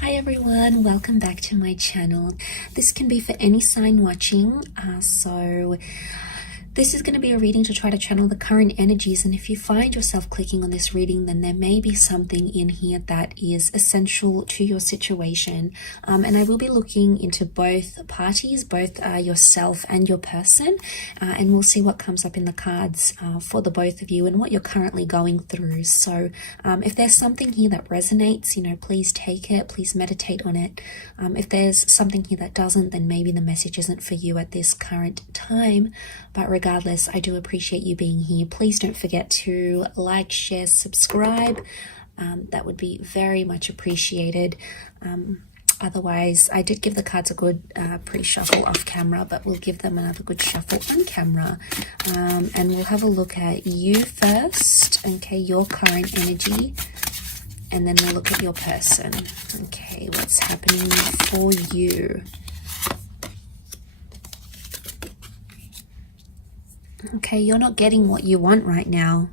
Hi everyone, welcome back to my channel. This can be for any sign watching, so this is going to be a reading to try to channel the current energies, and if you find yourself clicking on this reading, then there may be something in here that is essential to your situation. And I will be looking into both parties, both yourself and your person, and we'll see what comes up in the cards for the both of you and what you're currently going through. So if there's something here that resonates, please take it, please meditate on it. If there's something here that doesn't, then maybe the message isn't for you at this current time. But regardless, I do appreciate you being here. Please don't forget to like, share, subscribe. That would be very much appreciated. Otherwise, I did give the cards a good pre-shuffle off camera, but we'll give them another good shuffle on camera. And we'll have a look at you first, okay, your current energy. And then we'll look at your person. Okay, what's happening for you? Okay, you're not getting what you want right now,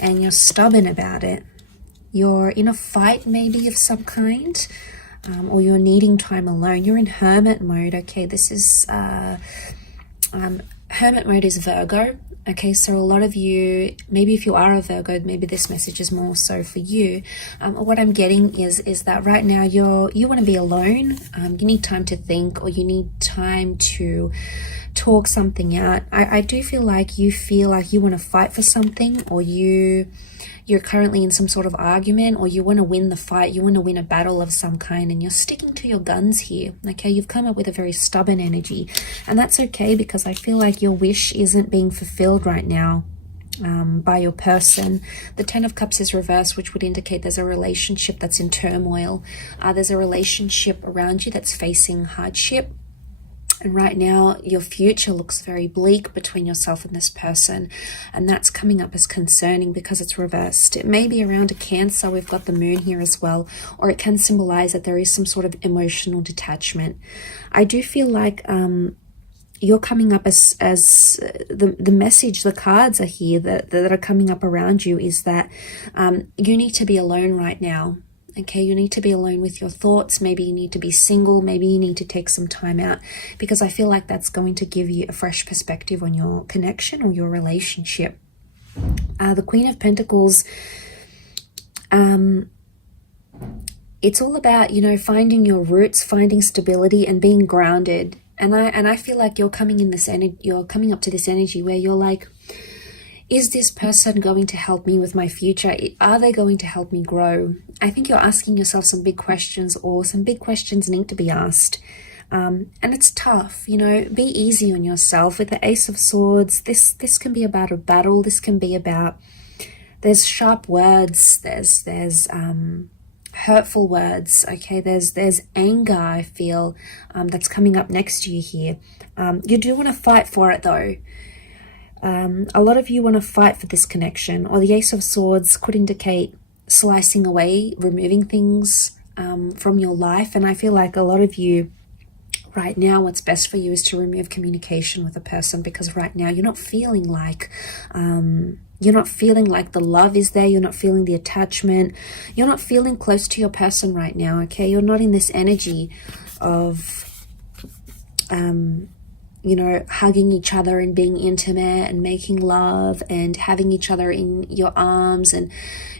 and you're stubborn about it. You're in a fight maybe of some kind, or you're needing time alone. You're in hermit mode. Okay, this is hermit mode is Virgo. Okay, so a lot of you, maybe if you are a Virgo, maybe this message is more so for you. What I'm getting is that right now you want to be alone. You need time to think, or you need time to talk something out. I do feel like you want to fight for something, or you're currently in some sort of argument, or you want to win the fight, you want to win a battle of some kind, and you're sticking to your guns here. Okay, you've come up with a very stubborn energy, and that's okay, because I feel like your wish isn't being fulfilled right now by your person. The Ten of Cups is reversed, which would indicate there's a relationship that's in turmoil. There's a relationship around you that's facing hardship. And right now, your future looks very bleak between yourself and this person. And that's coming up as concerning because it's reversed. It may be around a Cancer. We've got the moon here as well. Or it can symbolize that there is some sort of emotional detachment. I do feel like you're coming up as the message, the cards are here that are coming up around you is that you need to be alone right now. Okay, you need to be alone with your thoughts. Maybe you need to be single. Maybe you need to take some time out, because I feel like that's going to give you a fresh perspective on your connection or your relationship. The Queen of Pentacles, it's all about, finding your roots, finding stability and being grounded. And I feel like you're coming up to this energy where you're like, is this person going to help me with my future? Are they going to help me grow? I think you're asking yourself some big questions, or some big questions need to be asked. And it's tough, be easy on yourself. With the Ace of Swords, this can be about a battle. This can be about, there's sharp words, there's hurtful words, okay? There's anger, I feel, that's coming up next to you here. You do want to fight for it though. A lot of you want to fight for this connection, or the Ace of Swords could indicate slicing away, removing things from your life. And I feel like a lot of you right now, what's best for you is to remove communication with a person, because right now you're not feeling like the love is there. You're not feeling the attachment. You're not feeling close to your person right now. Okay, you're not in this energy of hugging each other and being intimate and making love and having each other in your arms. And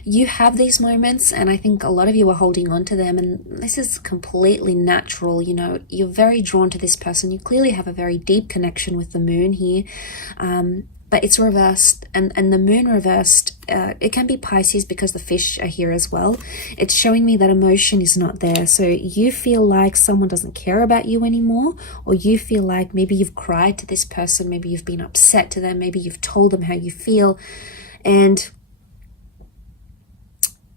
you have these moments, and I think a lot of you are holding on to them, and this is completely natural. You're very drawn to this person. You clearly have a very deep connection with the moon here. But it's reversed, and the moon reversed, it can be Pisces because the fish are here as well. It's showing me that emotion is not there. So you feel like someone doesn't care about you anymore, or you feel like maybe you've cried to this person, maybe you've been upset to them, maybe you've told them how you feel, and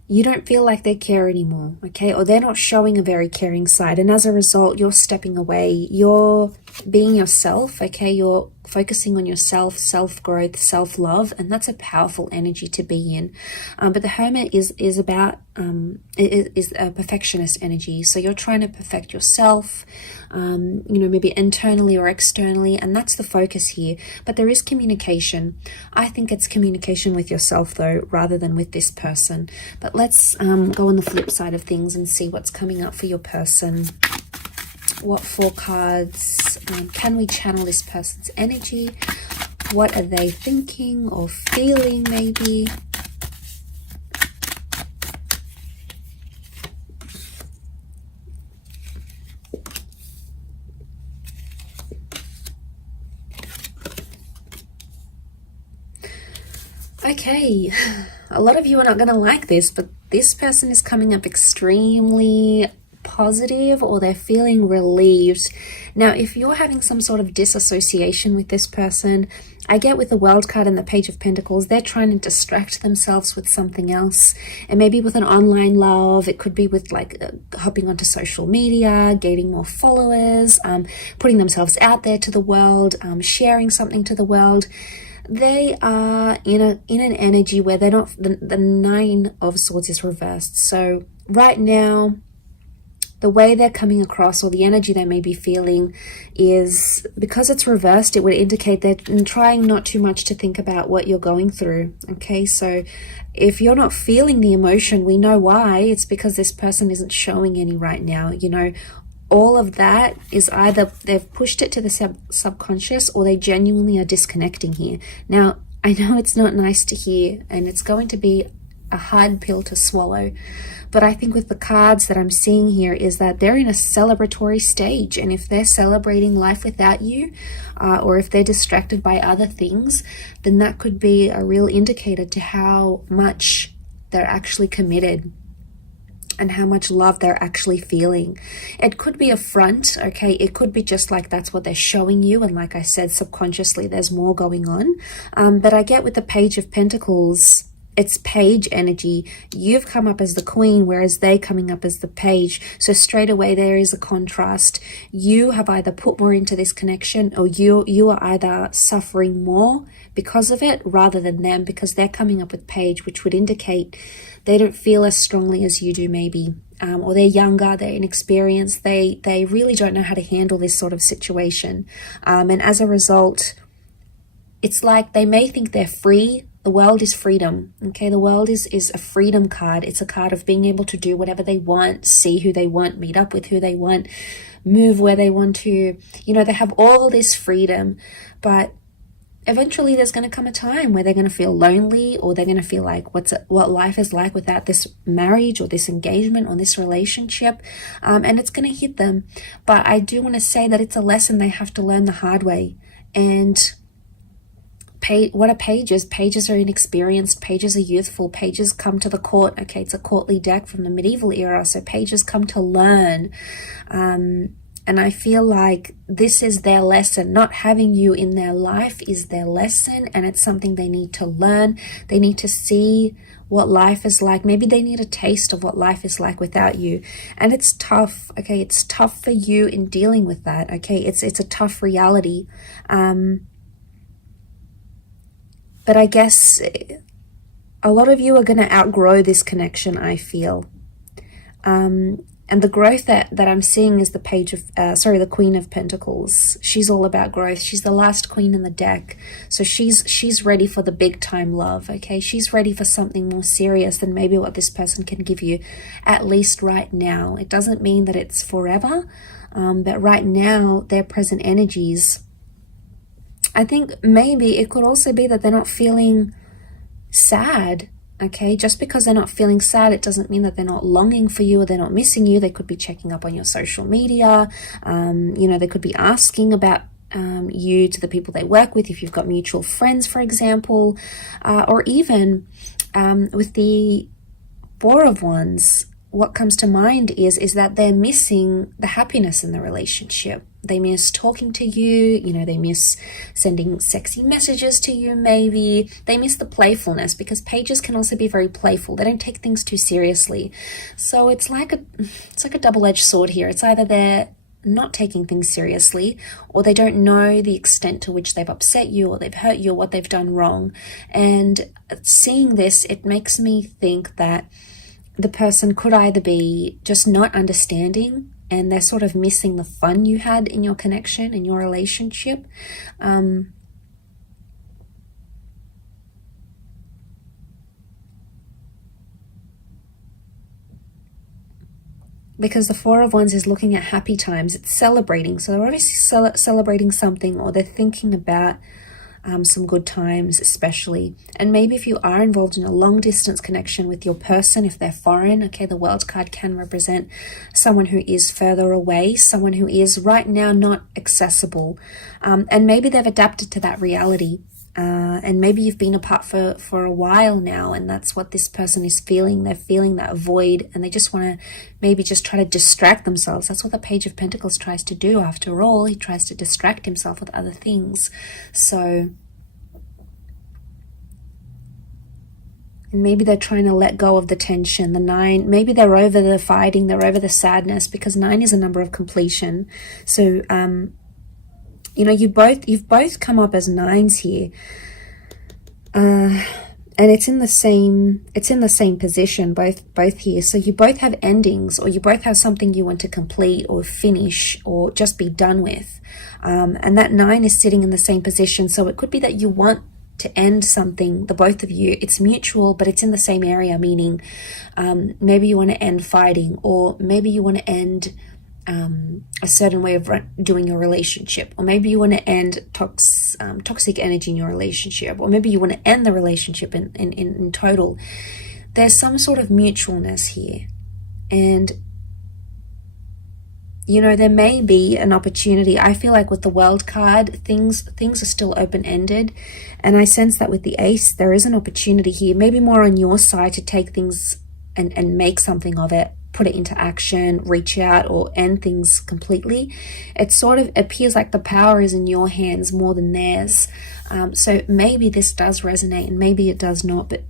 you don't feel like they care anymore, okay? Or they're not showing a very caring side. And as a result, you're stepping away. You're being yourself, okay? You're focusing on yourself, self-growth, self-love, and that's a powerful energy to be in. But the Hermit is about is a perfectionist energy. So you're trying to perfect yourself, maybe internally or externally, and that's the focus here. But there is communication. I think it's communication with yourself though, rather than with this person. But let's go on the flip side of things and see what's coming up for your person. What 4 cards can we channel this person's energy? What are they thinking or feeling maybe? Okay, a lot of you are not going to like this, but this person is coming up extremely positive, or they're feeling relieved. Now, if you're having some sort of disassociation with this person, I get with the World card and the Page of Pentacles, they're trying to distract themselves with something else. And maybe with an online love, it could be with like hopping onto social media, gaining more followers, putting themselves out there to the world, sharing something to the world. They are in an energy where they're not, the 9 of Swords is reversed. So right now, the way they're coming across, or the energy they may be feeling, is because it's reversed, it would indicate they're trying not too much to think about what you're going through. Okay, so if you're not feeling the emotion, we know why. It's because this person isn't showing any right now. All of that is either they've pushed it to the subconscious, or they genuinely are disconnecting here. Now, I know it's not nice to hear, and it's going to be a hard pill to swallow, but I think with the cards that I'm seeing here is that they're in a celebratory stage, and if they're celebrating life without you, or if they're distracted by other things, then that could be a real indicator to how much they're actually committed and how much love they're actually feeling. It could be a front, okay? It could be just like that's what they're showing you, and like I said, subconsciously there's more going on. But I get with the Page of Pentacles, it's page energy. You've come up as the queen, whereas they coming up as the page. So straight away there is a contrast. You have either put more into this connection, or you are either suffering more because of it rather than them, because they're coming up with page, which would indicate they don't feel as strongly as you do maybe. Or they're younger, they're inexperienced, they really don't know how to handle this sort of situation. And as a result, it's like they may think they're free. The world is freedom, okay? The world is a freedom card. It's a card of being able to do whatever they want, see who they want, meet up with who they want, move where they want to. They have all this freedom, but eventually there's going to come a time where they're going to feel lonely, or they're going to feel like what life is like without this marriage or this engagement or this relationship, and it's going to hit them. But I do want to say that it's a lesson they have to learn the hard way. And what are pages? Pages are inexperienced, pages are youthful, pages come to the court. Okay, it's a courtly deck from the medieval era, so pages come to learn. And I feel like this is their lesson. Not having you in their life is their lesson, and it's something they need to learn. They need to see what life is like. Maybe they need a taste of what life is like without you. And it's tough, okay? It's tough for you in dealing with that, okay? It's a tough reality. But I guess a lot of you are going to outgrow this connection, I feel. And the growth that I'm seeing is the Queen of Pentacles. She's all about growth. She's the last queen in the deck. So she's ready for the big time love, okay? She's ready for something more serious than maybe what this person can give you, at least right now. It doesn't mean that it's forever, but right now, their present energies, I think maybe it could also be that they're not feeling sad, okay? Just because they're not feeling sad, it doesn't mean that they're not longing for you or they're not missing you. They could be checking up on your social media. They could be asking about you to the people they work with, if you've got mutual friends, for example. Or even with the Four of Wands, what comes to mind is that they're missing the happiness in the relationship. They miss talking to you, they miss sending sexy messages to you maybe. They miss the playfulness, because pages can also be very playful. They don't take things too seriously. So it's like a double-edged sword here. It's either not taking things seriously, or they don't know the extent to which they've upset you or they've hurt you or what they've done wrong. And seeing this, it makes me think that the person could either be just not understanding and they're sort of missing the fun you had in your connection, in your relationship. Because the Four of Wands is looking at happy times. It's celebrating. So they're obviously celebrating something, or they're thinking about some good times especially. And maybe if you are involved in a long distance connection with your person, if they're foreign, okay, the World card can represent someone who is further away, someone who is right now not accessible. And maybe they've adapted to that reality. And maybe you've been apart for a while now, and that's what this person is feeling. They're feeling that void, and they just want to maybe just try to distract themselves. That's what the Page of Pentacles tries to do. After all, he tries to distract himself with other things. So maybe they're trying to let go of the tension. The 9, maybe they're over the fighting, they're over the sadness, because 9 is a number of completion. So you know, you've both come up as 9s here, and it's in the same position, both here. So you both have endings, or you both have something you want to complete or finish or just be done with, and that 9 is sitting in the same position. So it could be that you want to end something, the both of you. It's mutual, but it's in the same area, meaning maybe you want to end fighting, or maybe you want to end a certain way of doing your relationship, or maybe you want to end toxic energy in your relationship, or maybe you want to end the relationship in total. There's some sort of mutualness here, and you know, there may be an opportunity. I feel like with the World card, things are still open-ended, and I sense that with the Ace there is an opportunity here, maybe more on your side, to take things and make something of it, put it into action, reach out, or end things completely. It sort of appears like the power is in your hands more than theirs. So maybe this does resonate, and maybe it does not, but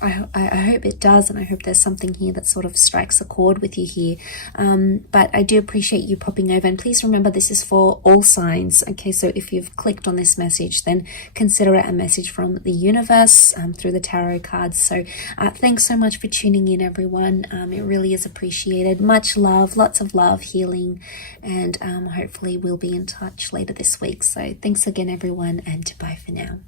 I hope it does, and I hope there's something here that sort of strikes a chord with you here. But I do appreciate you popping over, and please remember this is for all signs. Okay, so if you've clicked on this message, then consider it a message from the universe through the tarot cards. So thanks so much for tuning in, everyone. It really is appreciated. Much love, lots of love, healing, and hopefully we'll be in touch later this week. So thanks again, everyone, and bye for now.